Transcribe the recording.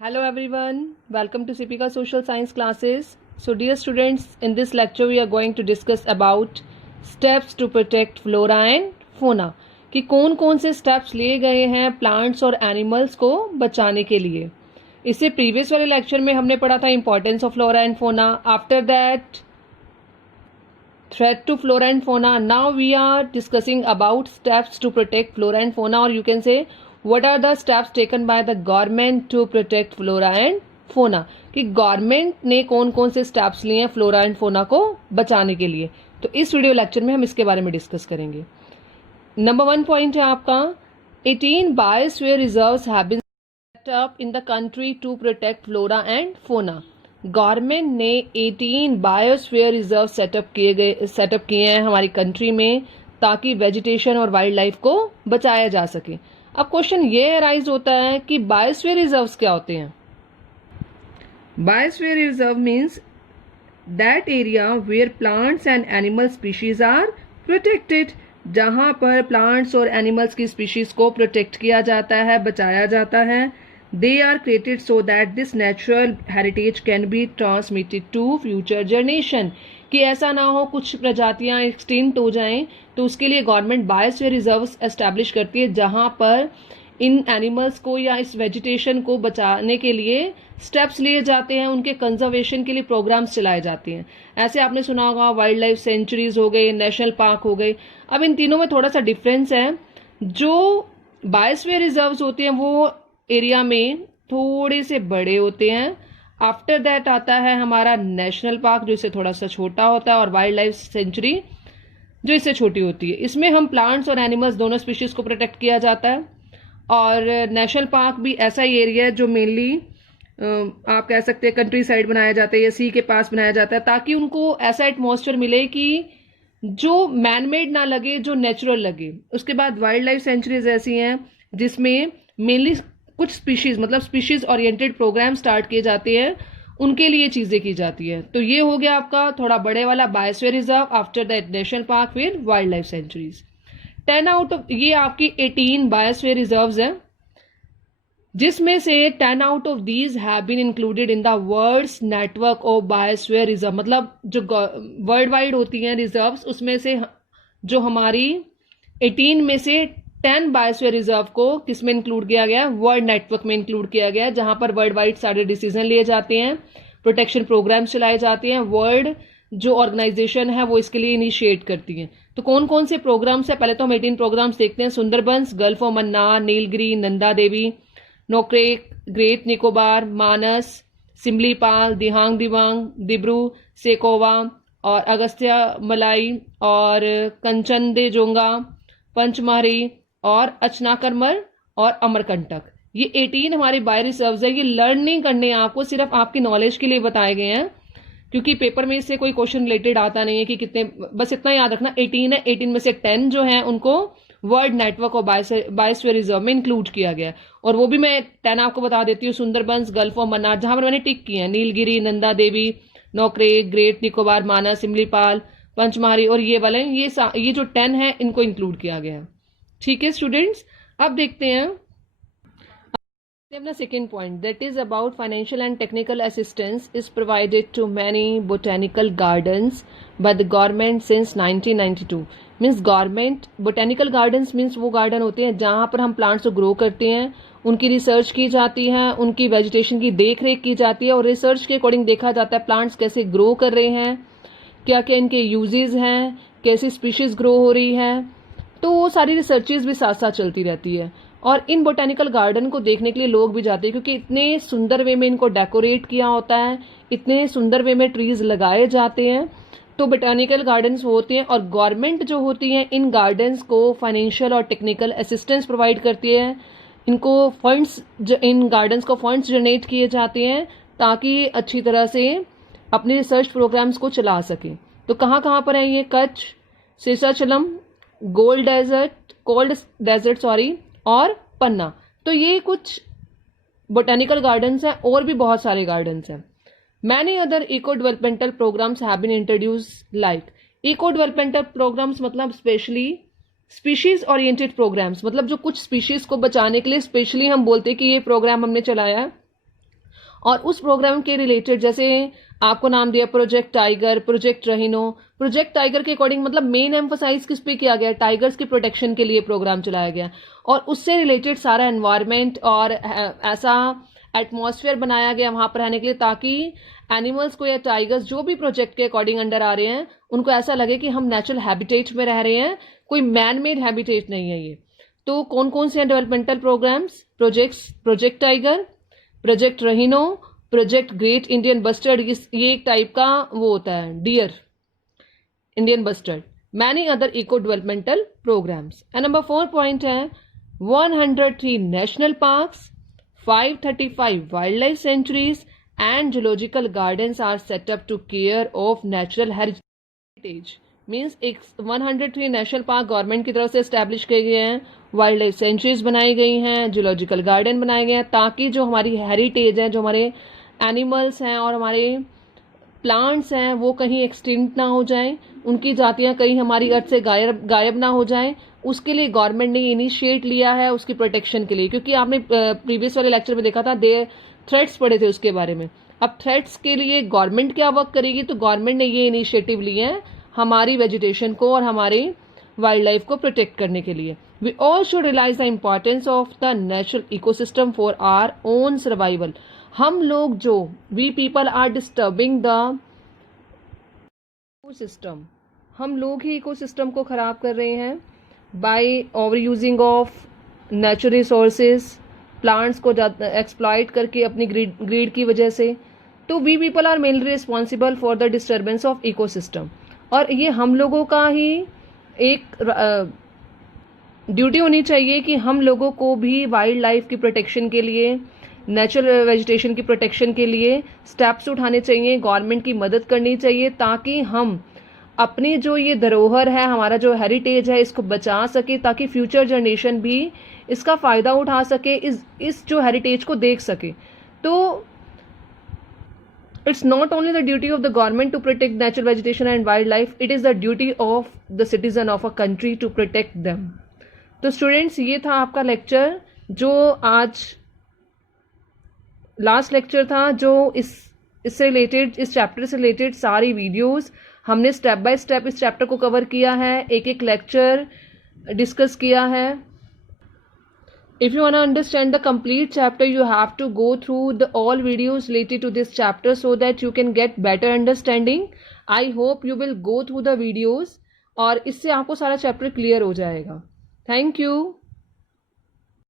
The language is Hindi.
Hello everyone, welcome to Sipika Social Science classes. So dear students, in this lecture we are going to discuss about steps to protect flora and fauna कि कौन कौन से steps लिए गए हैं plants और animals को बचाने के लिए. इससे previous वाले lecture में हमने पढ़ा था importance of flora and fauna. After that threat to flora and fauna. Now we are discussing about steps to protect flora and fauna, or you can say what are the steps taken by the government to protect flora and fauna, कि गवर्नमेंट ने कौन कौन से स्टेप्स लिए हैं फ्लोरा एंड फोना को बचाने के लिए. तो इस वीडियो लेक्चर में हम इसके बारे में डिस्कस करेंगे. नंबर 1 पॉइंट है आपका 18 biosphere reserves have been set up in the country to protect flora and fauna. Government ने 18 बायोस्फीयर रिजर्व सेटअप किए हैं हमारी कंट्री में ताकि वेजिटेशन और वाइल्ड लाइफ को बचाया जा सके. अब क्वेश्चन ये अराइज होता है कि बायोस्फीयर रिजर्व्स क्या होते हैं. Biosphere reserve means that area where plants and animal species are protected, जहां पर प्लांट्स और एनिमल्स की स्पीशीज को प्रोटेक्ट किया जाता है, बचाया जाता है. They are created so that this natural heritage can be transmitted to future generation, कि ऐसा ना हो कुछ प्रजातियां एक्सटिंक्ट हो जाएं. तो उसके लिए गवर्नमेंट बायोस्फीयर रिजर्व्स एस्टैब्लिश करती है जहां पर इन एनिमल्स को या इस वेजिटेशन को बचाने के लिए स्टेप्स लिए जाते हैं, उनके कंजर्वेशन के लिए प्रोग्राम्स चलाए जाते हैं. ऐसे आपने सुना होगा वाइल्ड लाइफ सेंचुरीज हो गए, नेशनल पार्क हो गए. अब इन तीनों में थोड़ा सा डिफरेंस है. जो बायोस्फीयर रिजर्व्स होते हैं वो एरिया में थोड़े से बड़े होते हैं. आफ्टर दैट आता है हमारा नेशनल पार्क जो इससे थोड़ा सा छोटा होता है, और वाइल्ड लाइफ सेंचुरी जो इससे छोटी होती है. इसमें हम प्लांट्स और एनिमल्स दोनों स्पीशीज को प्रोटेक्ट किया जाता है. और नेशनल पार्क भी ऐसा ही एरिया है जो मेनली आप कह सकते हैं कंट्री साइड बनाया जाता है या सी के पास बनाया जाता है, ताकि उनको ऐसा एटमॉस्फेयर मिले कि जो मैनमेड ना लगे, जो नेचुरल लगे. उसके बाद वाइल्ड लाइफ सेंचुरीज ऐसी हैं जिसमें मेनली कुछ स्पीशीज मतलब स्पीशीज ओरिएंटेड प्रोग्राम स्टार्ट किए जाते हैं, उनके लिए चीजें की जाती है. तो ये हो गया आपका थोड़ा बड़े वाला biosphere reserve. After that national park, फिर wild life sanctuaries. 10 out of ये आपकी 18 बायोस्फीयर रिजर्व्स हैं, जिसमें से 10 out of these have been included in the world's network of biosphere reserve. मतलब जो वर्ल्ड वाइड होती हैं रिजर्व्स, उसमें से जो हमारी 18 में से 10 बायोस्फीयर रिजर्व को किसमें इंक्लूड किया गया, वर्ल्ड नेटवर्क में इंक्लूड किया गया, जहां पर वर्ल्ड वाइड सारे डिसीजन लिए जाते हैं, प्रोटेक्शन प्रोग्राम्स चलाए जाते हैं. वर्ल्ड जो ऑर्गेनाइजेशन है वो इसके लिए इनिशिएट करती है. तो कौन कौन से प्रोग्राम्स है, पहले तो हम 18 प्रोग्राम्स देखते हैं. Sundarbans, gulf of Mannar, Nilgiri, Nanda Devi, Nokrek, great Nicobar, Manas, Similipal, Dihang Dibang, Dibru Saikhowa और अगस्त्य मलाई और कंचनदेजोंगा, पंचमहरी और अचनाकरमर और अमरकंटक. ये 18 हमारे बायो रिजर्व्स है. ये लर्न नहीं करने आपको, सिर्फ आपकी नॉलेज के लिए बताए गए हैं, क्योंकि पेपर में इससे कोई क्वेश्चन रिलेटेड आता नहीं है कि कितने. बस इतना याद रखना 18 है. 18 में से 10 जो है उनको वर्ल्ड नेटवर्क और बायोस्फीयर रिजर्व में इंक्लूड किया गया. और वो भी मैं 10 आपको बता देती हूँ. सुंदरबंस, गल्फ ऑफ मन्नार जहां पर मैंने टिक किए हैं, नीलगिरी, नंदा देवी, नोक्रेक, ग्रेट निकोबार, मानस, सिमलीपाल, पंचमहारी और ये वाले ये जो 10 है इनको इंक्लूड किया गया है. ठीक है स्टूडेंट्स. अब देखते हैं अपना second point, that is about financial and technical assistance is provided to many botanical gardens by the government since 1992. Means government botanical gardens means वो गार्डन होते हैं जहां पर हम प्लांट्स को ग्रो करते हैं, उनकी रिसर्च की जाती है, उनकी वेजिटेशन की देख रेख की जाती है, और रिसर्च के अकॉर्डिंग देखा जाता है प्लांट्स कैसे ग्रो कर रहे हैं, क्या क्या इनके यूजेस हैं, कैसी स्पीशीज ग्रो हो रही है. तो वो सारी रिसर्चेज भी साथ साथ चलती रहती है. और इन बोटेनिकल गार्डन को देखने के लिए लोग भी जाते हैं, क्योंकि इतने सुंदर वे में इनको डेकोरेट किया होता है, इतने सुंदर वे में ट्रीज लगाए जाते हैं. तो बोटेनिकल गार्डन्स होते हैं, और गवर्नमेंट जो होती है इन गार्डन्स को फाइनेंशियल और टेक्निकल असिस्टेंस प्रोवाइड करती है. इनको फंड्स, इन गार्डन्स को फंड्स जनरेट किए जाते हैं ताकि अच्छी तरह से अपने रिसर्च प्रोग्राम्स को चला सके. तो कहाँ कहाँ पर है ये, कच्छ, शेषाचलम, कोल्ड डेजर्ट और पन्ना. तो ये कुछ बोटेनिकल गार्डन्स हैं, और भी बहुत सारे गार्डन्स हैं. Many other eco developmental programmes have been introduce like. Eco developmental programmes मतलब स्पेशली स्पीशीज ओरिएंटेड प्रोग्राम्स, मतलब जो कुछ स्पीशीज को बचाने के लिए स्पेशली हम बोलते हैं कि ये प्रोग्राम हमने चलाया है. और उस प्रोग्राम के रिलेटेड जैसे आपको नाम दिया project tiger, project rhino. Project tiger के अकॉर्डिंग मतलब मेन एम्फोसाइज किस पे किया गया, टाइगर्स की प्रोटेक्शन के लिए प्रोग्राम चलाया गया और उससे रिलेटेड सारा एनवायरनमेंट और ऐसा एटमॉस्फेयर बनाया गया वहां पर रहने के लिए ताकि एनिमल्स को या टाइगर्स जो भी प्रोजेक्ट के अकॉर्डिंग अंडर आ रहे हैं उनको ऐसा लगे कि हम नेचुरल हैबिटेट में रह रहे हैं, कोई मैन मेड हैबिटेट नहीं है ये। तो कौन कौन से developmental programmes, projects, project tiger, project rhino, project great Indian bustard, ये एक टाइप का वो होता है deer, Indian bustard, many other eco developmental programmes. And number 4 point है 103 national parks, 535 wild life sanctuaries and zoological gardens are set up to care of natural heritage. Means 103 national park government की तरफ से एस्टैब्लिश किए गए हैं, वाइल्ड लाइफ सेंचुरीज बनाई गई हैं, जूलॉजिकल गार्डन बनाए गए हैं ताकि जो हमारी हेरिटेज है, जो हमारे एनिमल्स हैं और हमारे प्लांट्स हैं वो कहीं एक्सटिंक्ट ना हो जाएं, उनकी जातियां कहीं हमारी अर्थ से गायब ना हो जाएं। उसके लिए गवर्नमेंट ने इनिशिएट लिया है उसकी प्रोटेक्शन के लिए, क्योंकि आपने प्रीवियस वाले लेक्चर में देखा था थ्रेट्स पढ़े थे उसके बारे में। अब थ्रेट्स के लिए गवर्नमेंट क्या वर्क करेगी, तो गवर्नमेंट ने ये इनिशिएटिव लिए हैं हमारी वेजिटेशन को और हमारी वाइल्ड लाइफ को प्रोटेक्ट करने के लिए। We all should realise the importance of the natural ecosystem for our own survival. हम लोग जो we people are disturbing the ecosystem, हम लोग ही इकोसिस्टम को खराब कर रहे हैं by over using of natural resources, plants को एक्सप्लॉइट करके अपनी ग्रीड की वजह से। तो we people are mainly responsible for the disturbance of ecosystem और ये हम लोगों का ही एक ड्यूटी होनी चाहिए कि हम लोगों को भी वाइल्ड लाइफ की प्रोटेक्शन के लिए, नेचुरल वेजिटेशन की प्रोटेक्शन के लिए स्टेप्स उठाने चाहिए, गवर्नमेंट की मदद करनी चाहिए ताकि हम अपनी जो ये धरोहर है, हमारा जो हेरिटेज है, इसको बचा सके ताकि फ्यूचर जनरेशन भी इसका फ़ायदा उठा सके, इस जो हेरिटेज को देख सके। तो it's not only the duty of the government to protect natural vegetation and wildlife, it is the duty of the citizen of a country to protect them. तो स्टूडेंट्स ये था आपका लेक्चर जो आज लास्ट लेक्चर था, जो इससे रिलेटेड, इस चैप्टर से रिलेटेड सारी वीडियोस हमने स्टेप बाय स्टेप इस चैप्टर को कवर किया है, एक एक लेक्चर डिस्कस किया है। If you want to understand the complete chapter, you have to go through the all videos related to this chapter so that you can get better understanding. I hope you will go through the videos और इससे आपको सारा चैप्टर क्लियर हो जाएगा। Thank you.